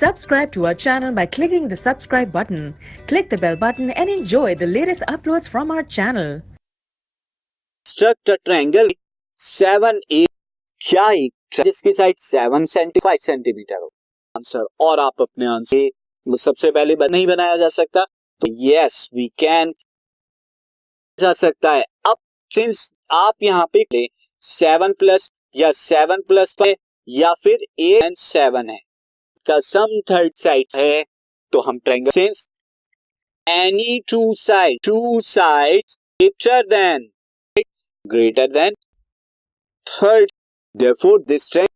Subscribe to our channel by clicking the subscribe button. Click the bell button and enjoy the latest uploads from our channel. Construct a triangle 7 8 क्या एक जिसकी side 7 centimetre हो answer. और आप अपने answer वो सबसे पहले नहीं बनाया जा सकता तो यस वी कैन जा सकता है। अब सिंस आप यहाँ पे 7 प्लस या 7 प्लस या फिर 8 एंड 7 है का सम थर्ड साइड है तो हम triangle since any two sides greater than third, therefore this triangle